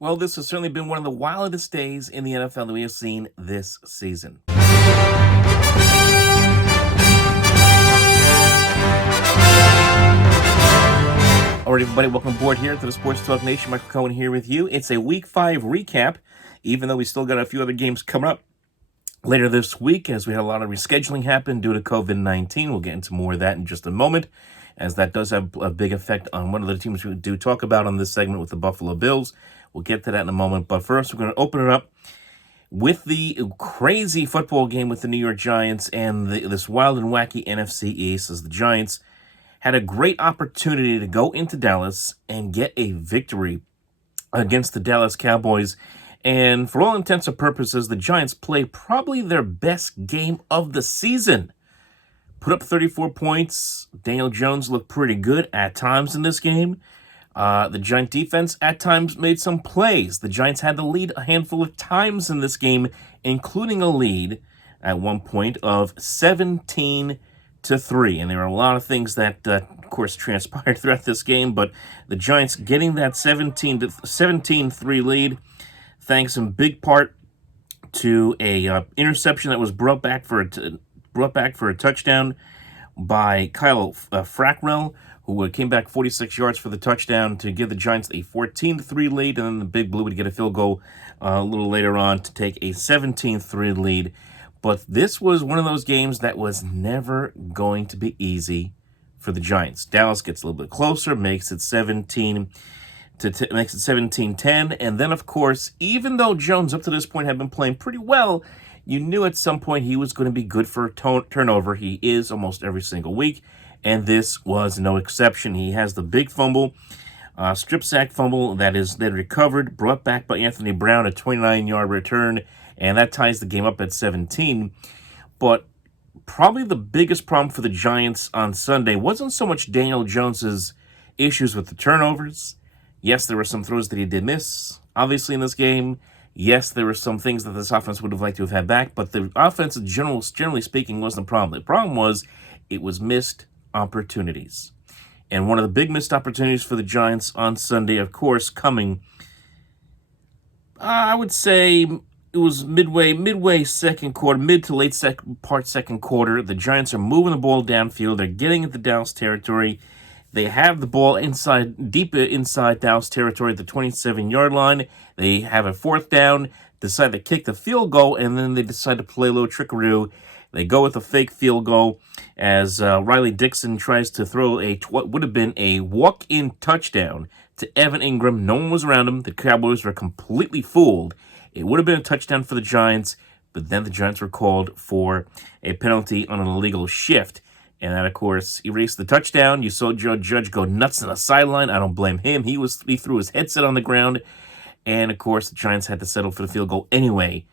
Well, this has certainly been one of the wildest days in the NFL that we have seen this season. All right, everybody, welcome aboard here to the Sports Talk Nation. Michael Cohen here with you. It's a Week 5 recap, even though we still got a few other games coming up later this week, as we had a lot of rescheduling happen due to COVID-19. We'll get into more of that in just a moment, as that does have a big effect on one of the teams we do talk about on this segment with the Buffalo Bills. We'll get to that in a moment, but first we're going to open it up with the crazy football game with the New York Giants and this wild and wacky NFC East, as the Giants had a great opportunity to go into Dallas and get a victory against the Dallas Cowboys. And for all intents and purposes, the Giants played probably their best game of the season. Put up 34 points. Daniel Jones looked pretty good at times in this game. The Giant defense at times made some plays. The Giants had the lead a handful of times in this game, including a lead at one point of 17-3. And there were a lot of things that, of course, transpired throughout this game. But the Giants getting that 17-3 lead, thanks in big part to a interception that was brought back for a touchdown by Kyle Frackrell, who came back 46 yards for the touchdown to give the Giants a 14-3 lead, and then the Big Blue would get a field goal a little later on to take a 17-3 lead. But this was one of those games that was never going to be easy for the Giants. Dallas gets a little bit closer, makes it 17-10, and then, of course, even though Jones up to this point had been playing pretty well, you knew at some point he was going to be good for a turnover. He is almost every single week, and this was no exception. He has the big fumble, strip sack fumble that is then recovered, brought back by Anthony Brown, a 29-yard return, and that ties the game up at 17. But probably the biggest problem for the Giants on Sunday wasn't so much Daniel Jones's issues with the turnovers. Yes, there were some throws that he did miss, obviously, in this game. Yes, there were some things that this offense would have liked to have had back, but the offense, generally speaking, wasn't the problem. The problem was it was missed opportunities. And one of the big missed opportunities for the Giants on Sunday, of course, coming, I would say it was midway second quarter, mid to late second quarter. The Giants are moving the ball downfield. They're getting into Dallas territory. They have the ball deep inside Dallas territory at the 27-yard line. They have a fourth down, decide to kick the field goal, and then they decide to play a little trickaroo. They go with a fake field goal as Riley Dixon tries to throw what would have been a walk-in touchdown to Evan Ingram. No one was around him. The Cowboys were completely fooled. It would have been a touchdown for the Giants, but then the Giants were called for a penalty on an illegal shift. And that, of course, erased the touchdown. You saw Joe Judge go nuts on the sideline. I don't blame him. He threw his headset on the ground. And, of course, the Giants had to settle for the field goal anyway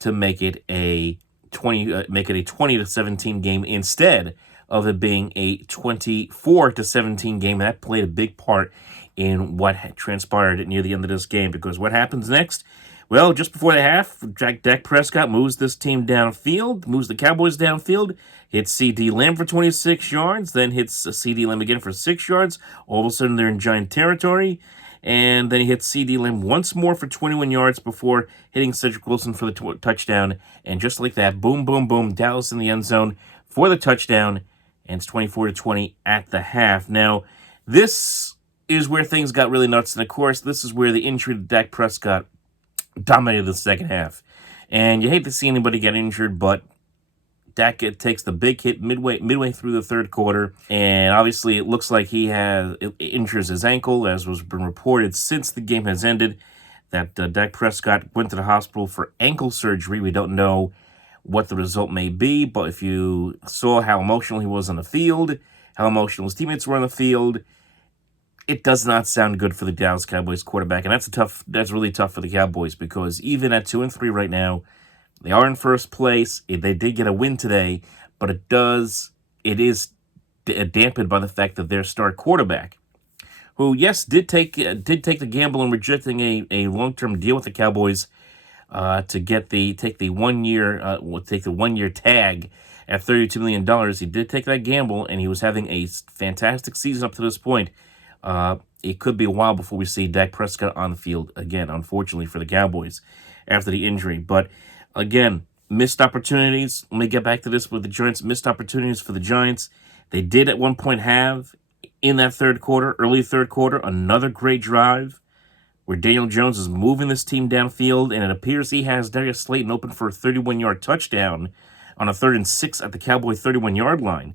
to make it a 20-17 game instead of it being a 24-17 game. That played a big part in what had transpired near the end of this game, because what happens next? Well, just before the half, Dak Prescott moves this team downfield, moves the Cowboys downfield, hits C.D. Lamb for 26 yards, then hits C.D. Lamb again for 6 yards. All of a sudden, they're in Giant territory. And then he hits C.D. Lamb once more for 21 yards before hitting Cedric Wilson for the touchdown. And just like that, boom, boom, boom, Dallas in the end zone for the touchdown. And it's 24-20 at the half. Now, this is where things got really nuts. And, of course, this is where the injury to Dak Prescott dominated the second half. And you hate to see anybody get injured, but Dak takes the big hit midway through the third quarter, and obviously it looks like it injures his ankle, as was been reported since the game has ended, that Dak Prescott went to the hospital for ankle surgery. We don't know what the result may be, but if you saw how emotional he was on the field, how emotional his teammates were on the field, it does not sound good for the Dallas Cowboys quarterback, and that's really tough for the Cowboys, because even at 2-3 right now, they are in first place. They did get a win today, but it is dampened by the fact that their star quarterback, who, yes, did take the gamble in rejecting a long-term deal with the Cowboys to take the 1 year tag at $32 million. He did take that gamble, and he was having a fantastic season up to this point. it could be a while before we see Dak Prescott on the field again, unfortunately for the Cowboys, after the injury. But again, missed opportunities. Let me get back to this with the Giants. Missed opportunities for the Giants. They did at one point have, in that early third quarter, another great drive where Daniel Jones is moving this team downfield, and it appears he has Darius Slayton open for a 31-yard touchdown on a 3rd and 6 at the Cowboy 31-yard line.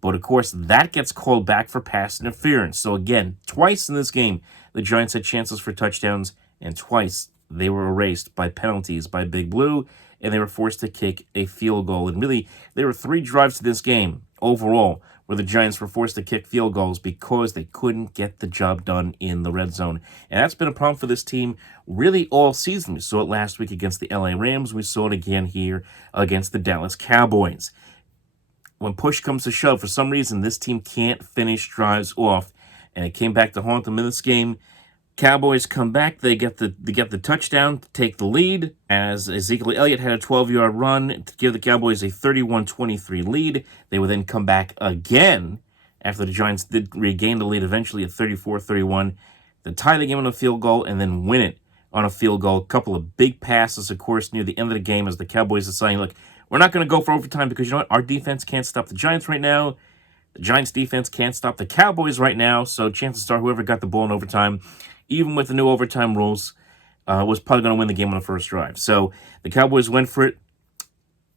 But, of course, that gets called back for pass interference. So, again, twice in this game, the Giants had chances for touchdowns, and twice they were erased by penalties by Big Blue, and they were forced to kick a field goal. And really, there were 3 drives to this game overall where the Giants were forced to kick field goals because they couldn't get the job done in the red zone. And that's been a problem for this team really all season. We saw it last week against the LA Rams. We saw it again here against the Dallas Cowboys. When push comes to shove, for some reason, this team can't finish drives off, and it came back to haunt them in this game. Cowboys come back. They get the touchdown to take the lead, as Ezekiel Elliott had a 12-yard run to give the Cowboys a 31-23 lead. They would then come back again after the Giants did regain the lead eventually at 34-31 to tie the game on a field goal and then win it on a field goal. A couple of big passes, of course, near the end of the game as the Cowboys are saying, look, we're not going to go for overtime because, you know what, our defense can't stop the Giants right now. The Giants' defense can't stop the Cowboys right now, so chances are whoever got the ball in overtime, even with the new overtime rules, was probably going to win the game on the first drive. So the Cowboys went for it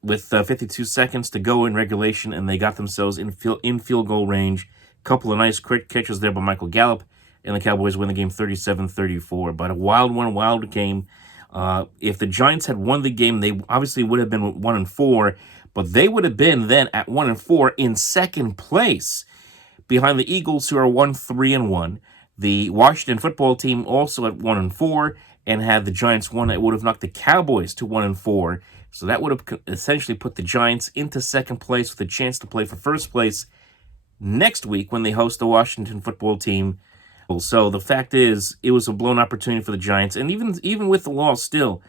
with 52 seconds to go in regulation, and they got themselves in field goal range. A couple of nice quick catches there by Michael Gallup, and the Cowboys win the game 37-34. But a wild game. If the Giants had won the game, they obviously would have been 1-4, but they would have been then at 1-4 in second place behind the Eagles, who are 1-3-1. The Washington football team also at 1-4, and had the Giants won, it would have knocked the Cowboys to 1-4. So that would have essentially put the Giants into second place with a chance to play for first place next week when they host the Washington football team. So the fact is, it was a blown opportunity for the Giants. And even with the loss still,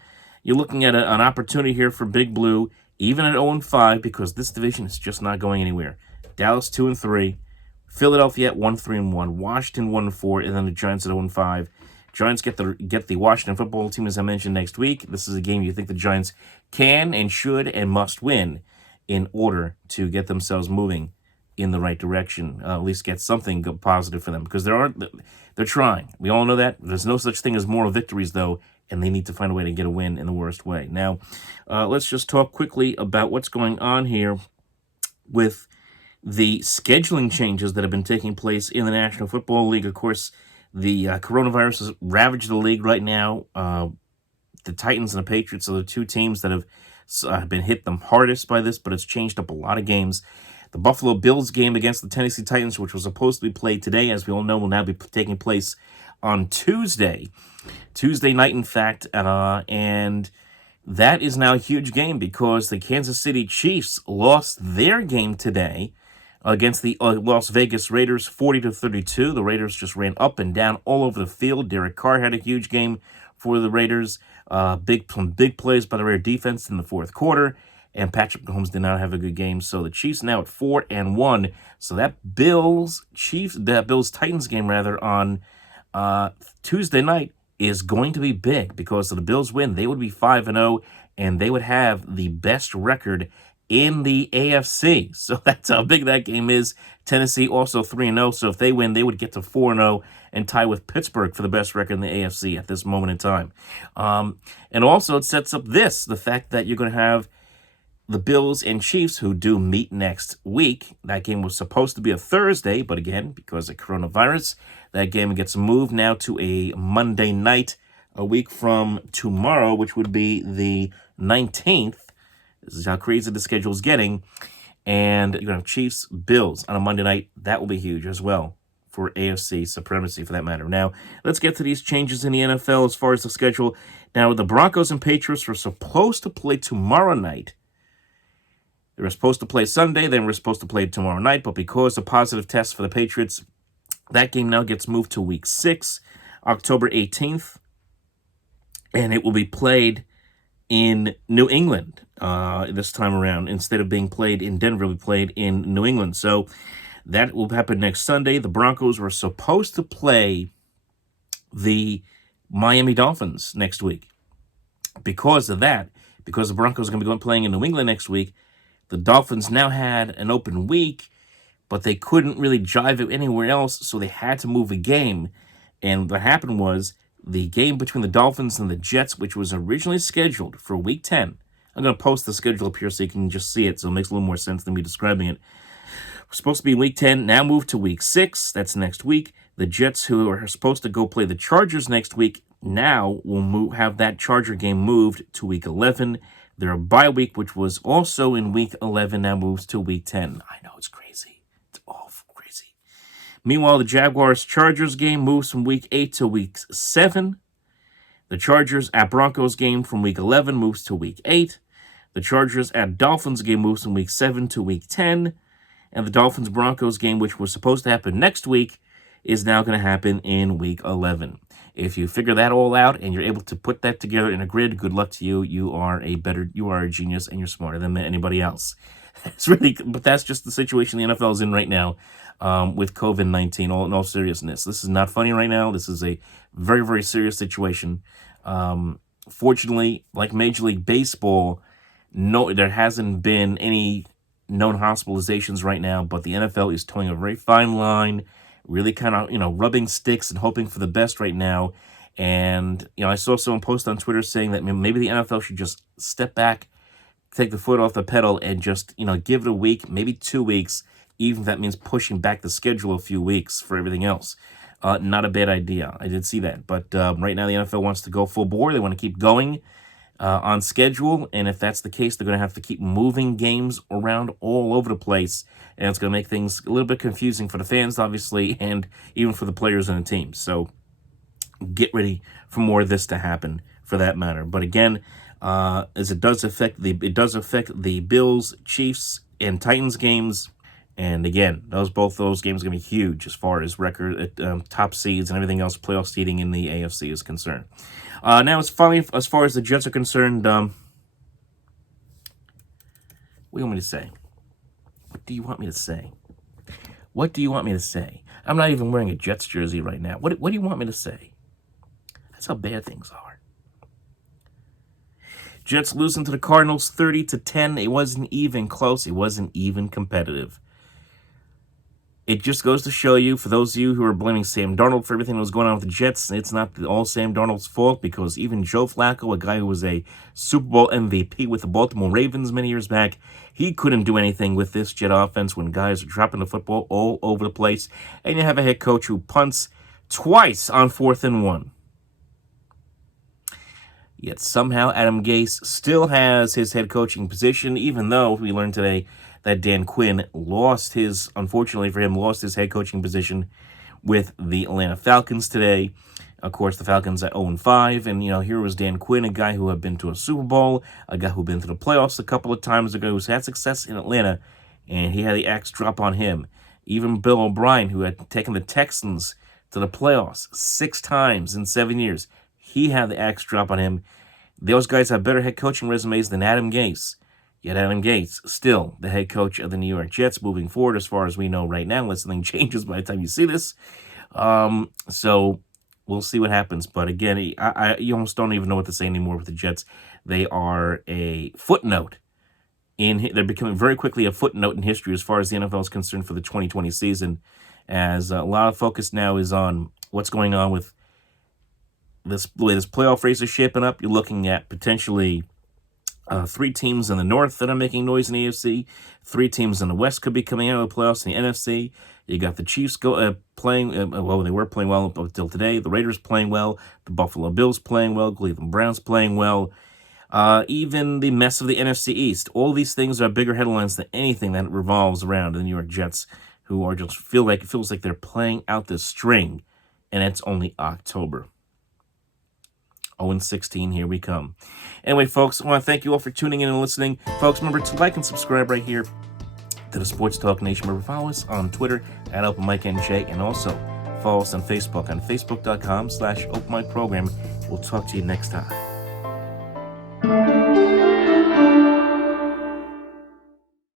you're looking at an opportunity here for Big Blue, even at 0-5, because this division is just not going anywhere. Dallas 2-3, Philadelphia at 1-3-1, Washington 1-4, and then the Giants at 0-5. Giants get the Washington football team, as I mentioned, next week. This is a game you think the Giants can and should and must win in order to get themselves moving in the right direction, at least get something positive for them, because they're trying. We all know that. There's no such thing as moral victories, though, and they need to find a way to get a win in the worst way. Now, let's just talk quickly about what's going on here with the scheduling changes that have been taking place in the National Football League. Of course, the coronavirus has ravaged the league right now. The Titans and the Patriots are the two teams that have been hit the hardest by this, but it's changed up a lot of games. The Buffalo Bills game against the Tennessee Titans, which was supposed to be played today, as we all know, will now be taking place on Tuesday night, in fact, and that is now a huge game because the Kansas City Chiefs lost their game today against the Las Vegas Raiders, 40-32. The Raiders just ran up and down all over the field. Derek Carr had a huge game for the Raiders. Some big plays by the Raider defense in the fourth quarter. And Patrick Mahomes did not have a good game. So the Chiefs now at 4-1. So that Bills-Titans game on Tuesday night is going to be big because if the Bills win, they would be 5-0, and they would have the best record in the AFC. So that's how big that game is. Tennessee also 3-0. So if they win, they would get to 4-0 and tie with Pittsburgh for the best record in the AFC at this moment in time. And also it sets up the fact that you're going to have the Bills and Chiefs, who do meet next week. That game was supposed to be a Thursday, but again, because of coronavirus, that game gets moved now to a Monday night, a week from tomorrow, which would be the 19th. This is how crazy the schedule is getting. And you're going to have Chiefs, Bills on a Monday night. That will be huge as well for AFC supremacy, for that matter. Now, let's get to these changes in the NFL as far as the schedule. Now, the Broncos and Patriots were supposed to play tomorrow night. They were supposed to play Sunday, then we're supposed to play tomorrow night, but because of positive tests for the Patriots, that game now gets moved to Week 6, October 18th, and it will be played in New England this time around. Instead of being played in Denver, it will be played in New England. So that will happen next Sunday. The Broncos were supposed to play the Miami Dolphins next week. Because of that, because the Broncos are going to be playing in New England next week, the Dolphins now had an open week, but they couldn't really jive it anywhere else, so they had to move a game. And what happened was the game between the Dolphins and the Jets, which was originally scheduled for Week 10. I'm going to post the schedule up here so you can just see it, so it makes a little more sense than me describing it. We're supposed to be Week 10, now moved to Week 6. That's next week. The Jets, who are supposed to go play the Chargers next week, now will have that Charger game moved to Week 11. Their bye week, which was also in Week 11, now moves to Week 10. I know, it's crazy. It's all crazy. Meanwhile, the Jaguars-Chargers game moves from Week 8 to Week 7. The Chargers at Broncos game from Week 11 moves to Week 8. The Chargers at Dolphins game moves from Week 7 to Week 10. And the Dolphins-Broncos game, which was supposed to happen next week, is now going to happen in Week 11. If you figure that all out and you're able to put that together in a grid, good luck to you. You are a genius, and you're smarter than anybody else. But that's just the situation the NFL is in right now with COVID-19. In all seriousness, this is not funny right now. This is a very, very serious situation. Fortunately, like Major League Baseball, there hasn't been any known hospitalizations right now, but the NFL is towing a very fine line, really kind of, rubbing sticks and hoping for the best right now. And, I saw someone post on Twitter saying that maybe the NFL should just step back, take the foot off the pedal, and just, give it a week, maybe 2 weeks, even if that means pushing back the schedule a few weeks for everything else. Not a bad idea. I did see that. But right now the NFL wants to go full bore. They want to keep going on schedule. And if that's the case, they're going to have to keep moving games around all over the place. And it's going to make things a little bit confusing for the fans, obviously, and even for the players and the teams. So get ready for more of this to happen for that matter. But again, as it does affect the Bills, Chiefs, and Titans games. And again, both those games are going to be huge as far as record, top seeds and everything else, playoff seeding in the AFC is concerned. Now, as far as the Jets are concerned, what do you want me to say? What do you want me to say? What do you want me to say? I'm not even wearing a Jets jersey right now. What do you want me to say? That's how bad things are. Jets losing to the Cardinals 30-10. It wasn't even close. It wasn't even competitive. It just goes to show you, for those of you who are blaming Sam Darnold for everything that was going on with the Jets, it's not all Sam Darnold's fault, because even Joe Flacco, a guy who was a Super Bowl MVP with the Baltimore Ravens many years back, he couldn't do anything with this Jet offense when guys are dropping the football all over the place, and you have a head coach who punts twice on 4th and 1. Yet somehow Adam Gase still has his head coaching position, even though we learned today that Dan Quinn unfortunately for him, lost his head coaching position with the Atlanta Falcons today. Of course, the Falcons at 0-5, and, here was Dan Quinn, a guy who had been to a Super Bowl, a guy who'd been to the playoffs a couple of times ago, who's had success in Atlanta, and he had the axe drop on him. Even Bill O'Brien, who had taken the Texans to the playoffs 6 times in 7 years, he had the axe drop on him. Those guys have better head coaching resumes than Adam Gase. Yet Adam Gase, still the head coach of the New York Jets moving forward, as far as we know right now, unless something changes by the time you see this. So we'll see what happens. But again, you almost don't even know what to say anymore with the Jets. They are a footnote. They're becoming very quickly a footnote in history as far as the NFL is concerned for the 2020 season, as a lot of focus now is on what's going on with the way this playoff race is shaping up. You're looking at potentially 3 teams in the North that are making noise in the AFC. 3 teams in the West could be coming out of the playoffs in the NFC. You got the Chiefs playing, well, they were playing well until today. The Raiders playing well. The Buffalo Bills playing well. Cleveland Browns playing well. Even the mess of the NFC East. All these things are bigger headlines than anything that revolves around the New York Jets, who are just feels like they're playing out this string, and it's only October. 0-16, here we come. Anyway, folks, I want to thank you all for tuning in and listening. Folks, remember to like and subscribe right here to the Sports Talk Nation. Remember, follow us on Twitter at OpenMikeNJ, and also follow us on Facebook on Facebook.com/OpenMikeProgram. We'll talk to you next time.